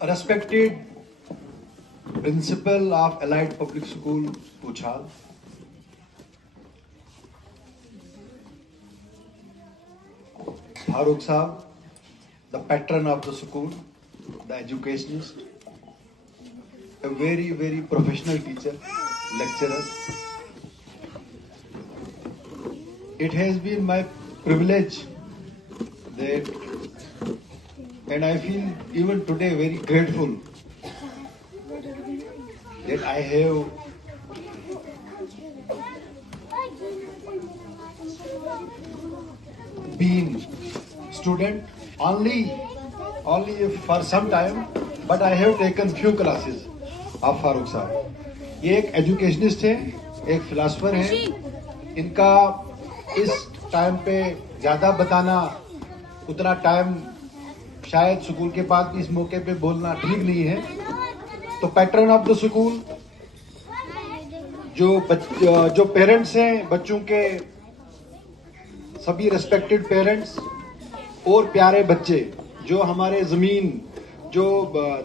Respected Principal of Allied Public School, Puchal, Farooq Saab, the patron of the school, the educationist, a very, very professional teacher, lecturer. It has been my privilege that, and I feel even today very grateful that I have been student only for some time, but I have taken few classes of Farooq साहब. ये एक educationist है, एक philosopher है. इनका इस time पे ज्यादा बताना, उतना टाइम शायद स्कूल के पास भी इस मौके पे बोलना ठीक नहीं है. तो पैटर्न ऑफ द स्कूल, जो पेरेंट्स हैं बच्चों के, सभी रेस्पेक्टेड पेरेंट्स और प्यारे बच्चे, जो हमारे जमीन, जो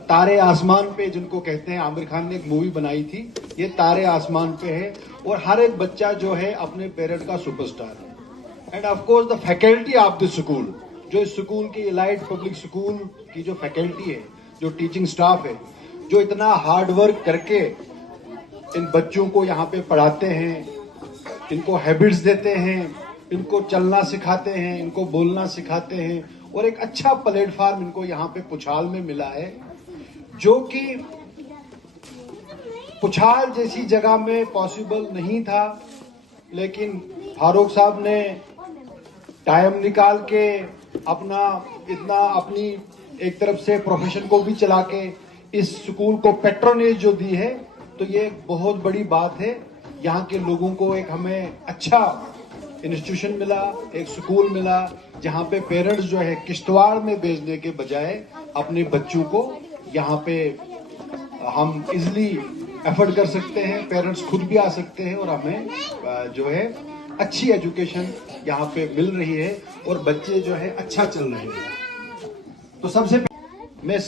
तारे आसमान पे जिनको कहते हैं, आमिर खान ने एक मूवी बनाई थी, ये तारे आसमान पे है. और हर एक बच्चा जो है अपने पेरेंट का सुपरस्टार है. End of course the faculty of the school, जो इस स्कूल की एलाइड पब्लिक स्कूल की जो फैकल्टी है, जो टीचिंग स्टाफ है, जो इतना हार्ड वर्क करके इन बच्चों को यहाँ पे पढ़ाते हैं, इनको हैबिट्स देते हैं, इनको चलना सिखाते हैं, इनको बोलना सिखाते हैं, और एक अच्छा प्लेटफॉर्म इनको यहाँ पे पुछाल में मिला है, जो कि पुछाल जैसी जगह में पॉसिबल नहीं था. लेकिन फारूक साहब ने टाइम निकाल के अपनी एक तरफ से प्रोफेशन को भी चला के इस स्कूल को पेट्रोनेज जो दी है, तो ये एक बहुत बड़ी बात है. यहाँ के लोगों को एक हमें अच्छा इंस्टीट्यूशन मिला, एक स्कूल मिला, जहाँ पे पेरेंट्स जो है किश्तवाड़ में भेजने के बजाय अपने बच्चों को यहाँ पे हम इजिली एफर्ड कर सकते हैं. पेरेंट्स खुद भी आ सकते हैं और हमें जो है अच्छी एजुकेशन यहाँ पे मिल रही है और बच्चे जो है अच्छा चल रहे हैं. तो सबसे मैं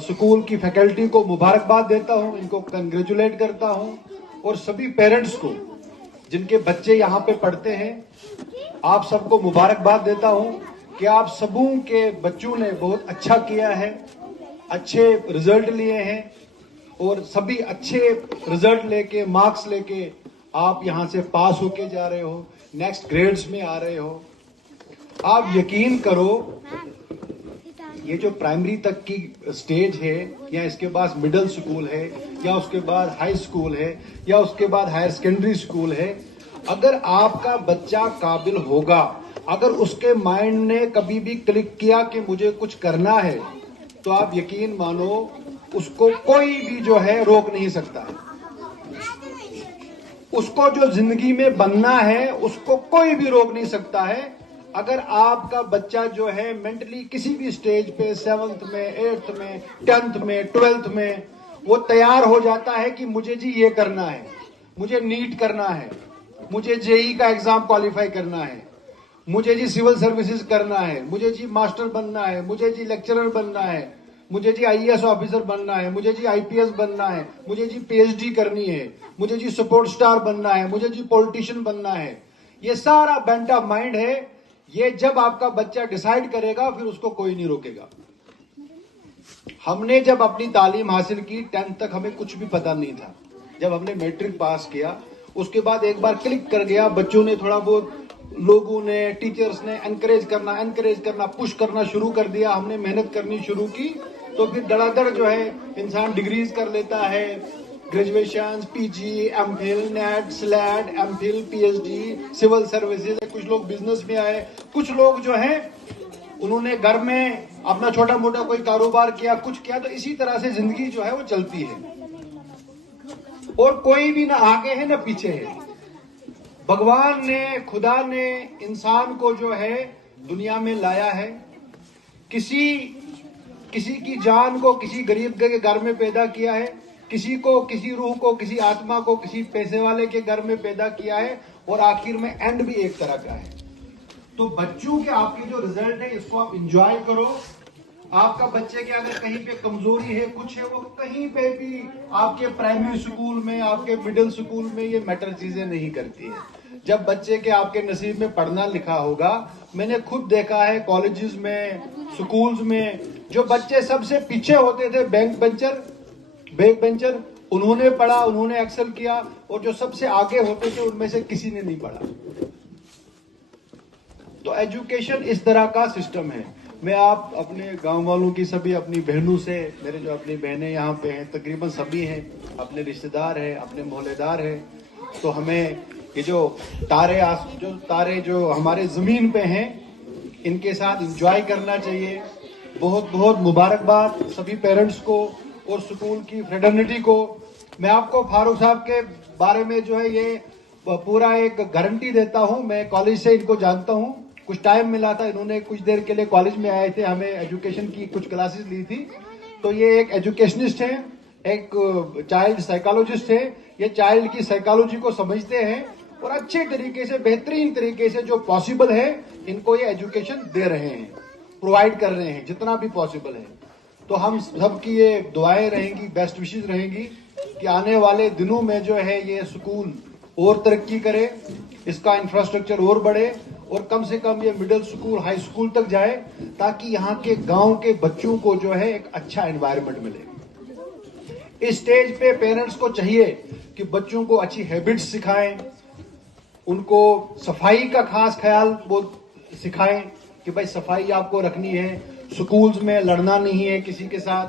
स्कूल की फैकल्टी को मुबारकबाद देता हूँ, इनको कंग्रेचुलेट करता हूँ, और सभी पेरेंट्स को जिनके बच्चे यहाँ पे पढ़ते हैं, आप सबको मुबारकबाद देता हूँ कि आप सबों के बच्चों ने बहुत अच्छा किया है, अच्छे रिजल्ट लिए हैं, और सभी अच्छे रिजल्ट लेके, मार्क्स लेके आप यहाँ से पास होके जा रहे हो, नेक्स्ट ग्रेड्स में आ रहे हो. आप यकीन करो, ये जो प्राइमरी तक की स्टेज है, या इसके बाद मिडिल स्कूल है, या उसके बाद हाई स्कूल है, या उसके बाद हायर सेकेंडरी स्कूल है, अगर आपका बच्चा काबिल होगा, अगर उसके माइंड ने कभी भी क्लिक किया कि मुझे कुछ करना है, तो आप यकीन मानो उसको कोई भी जो है रोक नहीं सकता है. उसको जो जिंदगी में बनना है उसको कोई भी रोक नहीं सकता है. अगर आपका बच्चा जो है मेंटली किसी भी स्टेज पे, 7th में, 8th में, 10th में, 12th में, वो तैयार हो जाता है कि मुझे जी ये करना है, मुझे नीट करना है, मुझे जेई का एग्जाम क्वालिफाई करना है, मुझे जी सिविल सर्विसेज करना है, मुझे जी मास्टर बनना है, मुझे जी लेक्चरर बनना है, मुझे जी आईएएस ऑफिसर बनना है, मुझे जी आईपीएस बनना है, मुझे जी पीएचडी करनी है, मुझे जी सपोर्ट स्टार बनना है, मुझे जी पॉलिटिशियन बनना है. ये सारा बेंट ऑफ माइंड है. ये जब आपका बच्चा डिसाइड करेगा, फिर उसको कोई नहीं रोकेगा. हमने जब अपनी तालीम हासिल की, 10th तक हमें कुछ भी पता नहीं था. जब हमने मैट्रिक पास किया, उसके बाद एक बार क्लिक कर गया, बच्चों ने थोड़ा बहुत, लोगों ने, टीचर्स ने एनकरेज करना, पुश करना शुरू कर दिया. हमने मेहनत करनी शुरू की, तो फिर धड़ाधड़ जो है इंसान डिग्रीज कर लेता है, graduation, PG, MPhil, NET, SLET, MPhil, PhD, civil services. कुछ लोग बिजनेस में आए, कुछ लोग जो हैं उन्होंने घर में अपना छोटा मोटा कोई कारोबार किया, कुछ किया. तो इसी तरह से जिंदगी जो है वो चलती है, और कोई भी ना आगे है ना पीछे है. भगवान ने, खुदा ने इंसान को जो है दुनिया में लाया है. किसी की जान को किसी गरीब के घर में पैदा किया है, किसी को, किसी रूह को, किसी आत्मा को किसी पैसे वाले के घर में पैदा किया है, और आखिर में एंड भी एक तरह का है. तो बच्चों के आपके जो रिजल्ट है इसको आप एंजॉय करो, आपका बच्चे के अगर कहीं पे कमजोरी है, कुछ है, वो कहीं पे भी आपके प्राइमरी स्कूल में, आपके मिडिल स्कूल में ये मैटर चीजें नहीं करती है। जब बच्चे के आपके नसीब में पढ़ना लिखा होगा, मैंने खुद देखा है कॉलेजेस में, स्कूल्स में, जो बच्चे सबसे पीछे होते थे, बैक बेंचर, उन्होंने पढ़ा, उन्होंने एक्सेल किया, और जो सबसे आगे होते थे उनमें से किसी ने नहीं पढ़ा। तो एजुकेशन इस तरह का सिस्टम है। मैं आप अपने गांव वालों की, सभी अपनी बहनों से, मेरे जो अपनी बहनें यहाँ पे हैं तकरीबन सभी हैं, अपने रिश्तेदार हैं, अपने मोहल्लेदार हैं, तो हमें ये जो तारे जो हमारे जमीन पे हैं, इनके साथ एंजॉय करना चाहिए। बहुत बहुत मुबारकबाद सभी पेरेंट्स को और स्कूल की फ्रेटर्निटी को। मैं आपको फारूक साहब के बारे में जो है ये पूरा एक गारंटी देता हूं। मैं कॉलेज से इनको जानता हूं, कुछ टाइम मिला था, इन्होंने कुछ देर के लिए कॉलेज में आए थे, हमें एजुकेशन की कुछ क्लासेस ली थी। तो ये एक एजुकेशनिस्ट हैं, एक चाइल्ड साइकोलॉजिस्ट है, ये चाइल्ड की साइकोलॉजी को समझते हैं और अच्छे तरीके से, बेहतरीन तरीके से जो पॉसिबल है इनको ये एजुकेशन दे रहे हैं, प्रोवाइड कर रहे हैं जितना भी पॉसिबल है। तो हम सबकी ये दुआएं रहेंगी, बेस्ट विशेस रहेंगी कि आने वाले दिनों में जो है ये स्कूल और तरक्की करे, इसका इंफ्रास्ट्रक्चर और बढ़े, और कम से कम ये मिडिल स्कूल, हाई स्कूल तक जाए, ताकि यहाँ के गांव के बच्चों को जो है एक अच्छा एनवायरनमेंट मिले। इस स्टेज पे पेरेंट्स को चाहिए कि बच्चों को अच्छी हैबिट्स सिखाएं, उनको सफाई का खास ख्याल वो सिखाएं कि भाई सफाई आपको रखनी है, स्कूल्स में लड़ना नहीं है किसी के साथ,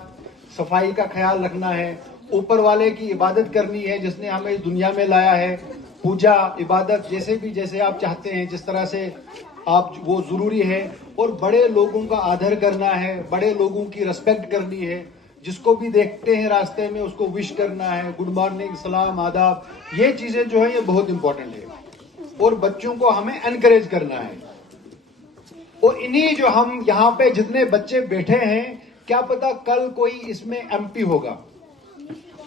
सफाई का ख्याल रखना है, ऊपर वाले की इबादत करनी है जिसने हमें इस दुनिया में लाया है, पूजा इबादत जैसे आप चाहते हैं, जिस तरह से आप, वो जरूरी है। और बड़े लोगों का आदर करना है, बड़े लोगों की रिस्पेक्ट करनी है, जिसको भी देखते हैं रास्ते में उसको विश करना है, गुड मॉर्निंग, सलाम, आदाब, ये चीजें जो है ये बहुत इंपॉर्टेंट है। और बच्चों को हमें एनकरेज करना है। और इन्हीं जो हम यहाँ पे जितने बच्चे बैठे हैं, क्या पता कल कोई इसमें एमपी होगा,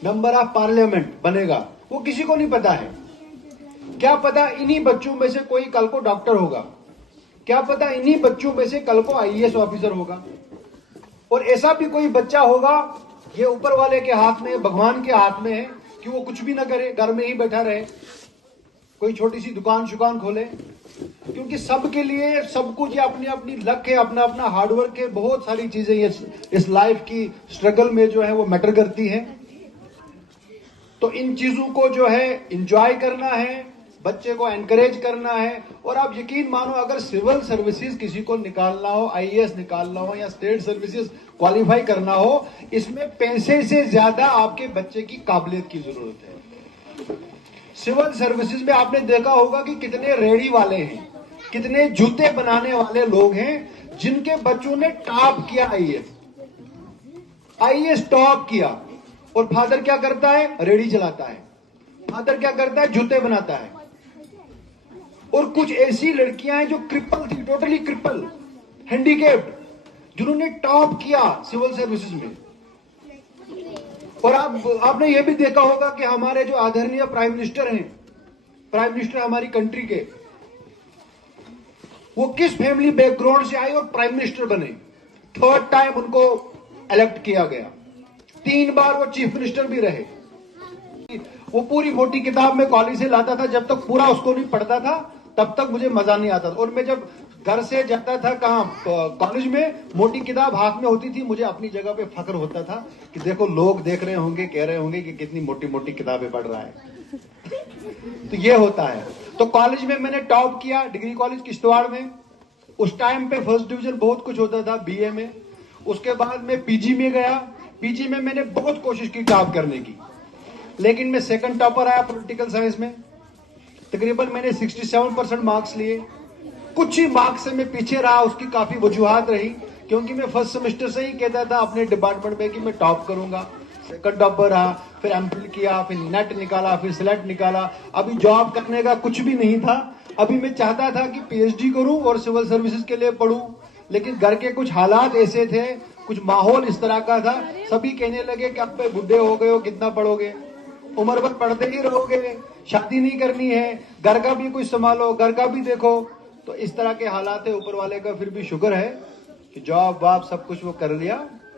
मेंबर ऑफ पार्लियामेंट बनेगा, वो किसी को नहीं पता है। क्या पता इन्हीं बच्चों में से कोई कल को डॉक्टर होगा, क्या पता इन्हीं बच्चों में से कल को आईएएस ऑफिसर होगा। और ऐसा भी कोई बच्चा होगा, ये ऊपर वाले के हाथ में, भगवान के हाथ में है कि वो कुछ भी ना करे, घर में ही बैठा रहे, कोई छोटी सी दुकान शुकान खोले। क्योंकि सबके लिए सब कुछ ये अपनी अपनी लक है, अपना अपना हार्डवर्क है, बहुत सारी चीजें ये इस लाइफ की स्ट्रगल में जो है वो मैटर करती है। तो इन चीजों को जो है एंजॉय करना है, बच्चे को एनकरेज करना है। और आप यकीन मानो, अगर सिविल सर्विसेज किसी को निकालना हो, आईएएस निकालना हो या स्टेट सर्विसेज क्वालिफाई करना हो, इसमें पैसे से ज्यादा आपके बच्चे की काबिलियत की जरूरत है। सिविल सर्विसेज में आपने देखा होगा कि कितने रेडी वाले हैं, कितने जूते बनाने वाले लोग हैं, जिनके बच्चों ने टॉप किया, आईएएस टॉप किया। और फादर क्या करता है? रेडी चलाता है। फादर क्या करता है? जूते बनाता है। और कुछ ऐसी लड़कियां हैं जो क्रिपल थी, टोटली क्रिपल, हैंडीकेप्ड, जिन्होंने टॉप किया सिविल सर्विसेज में। और आपने यह भी देखा होगा कि हमारे जो आदरणीय प्राइम मिनिस्टर हैं, प्राइम मिनिस्टर हमारी कंट्री के, वो किस फैमिली बैकग्राउंड से आए और प्राइम मिनिस्टर बने। 3rd टाइम उनको इलेक्ट किया गया, 3 बार वो चीफ मिनिस्टर भी रहे। वो पूरी मोटी किताब में कॉलेज से लाता था, जब तक पूरा उसको नहीं पढ़ता था तब तक मुझे मजा नहीं आता था। और मैं जब घर से जाता था कॉलेज में, मोटी किताब हाथ में होती थी, मुझे अपनी जगह पे फख्र होता था कि देखो लोग देख रहे होंगे, कह रहे होंगे कि कितनी मोटी मोटी किताबें पढ़ रहा है। तो ये होता है। तो कॉलेज में मैंने टॉप किया, डिग्री कॉलेज किश्तवाड़ में। उस टाइम पे फर्स्ट डिवीजन बहुत कुछ होता था बीए में। उसके बाद मैं पीजी में गया। पीजी में मैंने बहुत कोशिश की टॉप करने की, लेकिन मैं 2nd टॉपर आया पॉलिटिकल साइंस में। तकरीबन मैंने 67% मार्क्स लिए। कुछ ही मार्क्स से मैं पीछे रहा, उसकी काफी वजूहात रही, क्योंकि मैं फर्स्ट सेमेस्टर से ही कहता था अपने डिपार्टमेंट में कि मैं टॉप करूंगा। 2nd टॉपर रहा, फिर एमफिल किया, फिर नेट निकाला, फिर सिलेक्ट निकाला। अभी जॉब करने का कुछ भी नहीं था। अभी मैं चाहता था कि पीएचडी करूं और सिविल सर्विसेज के लिए पढ़ूं, लेकिन घर के कुछ हालात ऐसे थे, कुछ माहौल इस तरह का था, सभी कहने लगे कि अब पे बुढ़े हो गए हो, कितना पढ़ोगे, उम्र भर पढ़ते ही रहोगे, शादी नहीं करनी है, घर का भी कुछ संभालो, घर का भी देखो। तो इस तरह के हालात है। ऊपर वाले का फिर भी शुक्र है कि जॉब वाब सब कुछ वो कर लिया,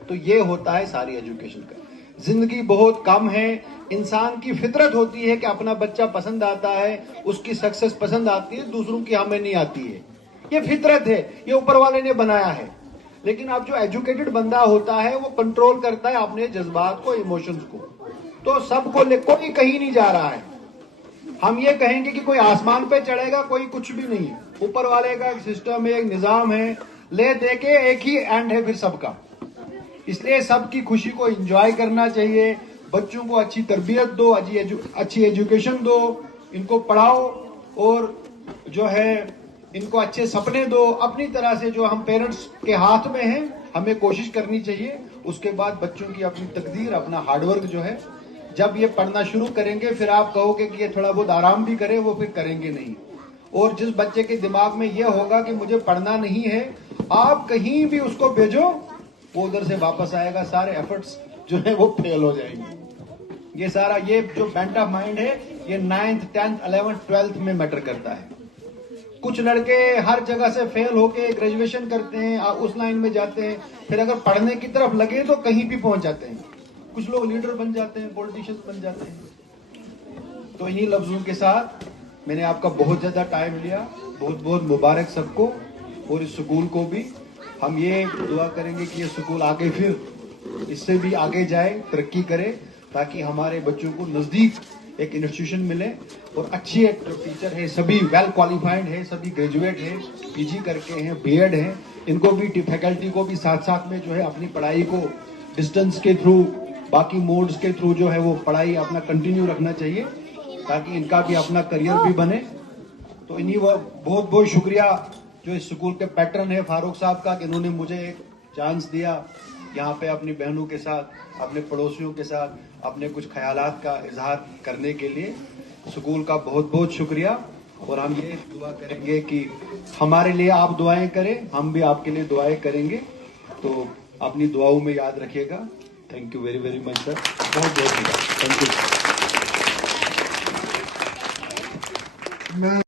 तो ये होता है सारी एजुकेशन का। जिंदगी बहुत कम है। इंसान की फितरत होती है कि अपना बच्चा पसंद आता है, उसकी सक्सेस पसंद आती है, दूसरों की हमें नहीं आती है। ये फितरत है, ये ऊपर वाले ने बनाया है। लेकिन अब जो एजुकेटेड बंदा होता है वो कंट्रोल करता है अपने जज्बात को, इमोशंस को। तो सबको कोई कहीं नहीं जा रहा है। हम ये कहेंगे कि कोई आसमान पे चढ़ेगा, कोई कुछ भी नहीं है। ऊपर वाले का एक सिस्टम है, एक निजाम है, ले दे के एक ही एंड है फिर सबका। इसलिए सबकी खुशी को एंजॉय करना चाहिए। बच्चों को अच्छी तरबियत दो, अच्छी एजुकेशन दो, इनको पढ़ाओ और जो है इनको अच्छे सपने दो। अपनी तरह से जो हम पेरेंट्स के हाथ में है, हमें कोशिश करनी चाहिए। उसके बाद बच्चों की अपनी तकदीर, अपना हार्डवर्क जो है, जब ये पढ़ना शुरू करेंगे फिर आप कहोगे कि ये थोड़ा बहुत आराम भी करे, वो फिर करेंगे नहीं। और जिस बच्चे के दिमाग में ये होगा कि मुझे पढ़ना नहीं है, आप कहीं भी उसको भेजो, वो उधर से वापस आएगा, सारे एफर्ट्स जो है वो फेल हो जाएंगे। ये सारा ये जो बेंट ऑफ माइंड है, ये 9th 10th 11th 12th में मैटर करता है। कुछ लड़के हर जगह से फेल होके ग्रेजुएशन करते हैं, उस लाइन में जाते हैं, फिर अगर पढ़ने की तरफ लगे तो कहीं भी पहुंच जाते हैं। कुछ लोग लीडर बन जाते हैं, पॉलिटिशियंस बन जाते हैं। तो इन्हीं लफ्जों के साथ मैंने आपका बहुत ज्यादा टाइम लिया। बहुत बहुत मुबारक सबको और इस स्कूल को भी। हम ये दुआ करेंगे कि ये स्कूल आगे फिर इससे भी आगे जाए, तरक्की करे, ताकि हमारे बच्चों को नजदीक एक इंस्टीट्यूशन मिले और अच्छी एक जो टीचर है, सभी वेल क्वालिफाइड है, सभी ग्रेजुएट है, पीजी करके हैं, बीएड है, इनको भी फैकल्टी को भी साथ साथ में जो है अपनी पढ़ाई को डिस्टेंस के थ्रू, बाकी मोड्स के थ्रू जो है वो पढ़ाई अपना कंटिन्यू रखना चाहिए, ताकि इनका भी अपना करियर भी बने। तो इन्हीं बहुत बहुत शुक्रिया जो इस स्कूल के पैटर्न है फारूक साहब का, कि इन्होंने मुझे एक चांस दिया यहाँ पे अपनी बहनों के साथ, अपने पड़ोसियों के साथ अपने कुछ ख्यालात का इजहार करने के लिए। स्कूल का बहुत बहुत शुक्रिया। और हम ये दुआ करेंगे कि हमारे लिए आप दुआएं करें, हम भी आपके लिए दुआएं करेंगे। तो अपनी दुआओं में याद रखिएगा। Thank you very very much sir, बहुत बहुत शुक्रिया। Thank you.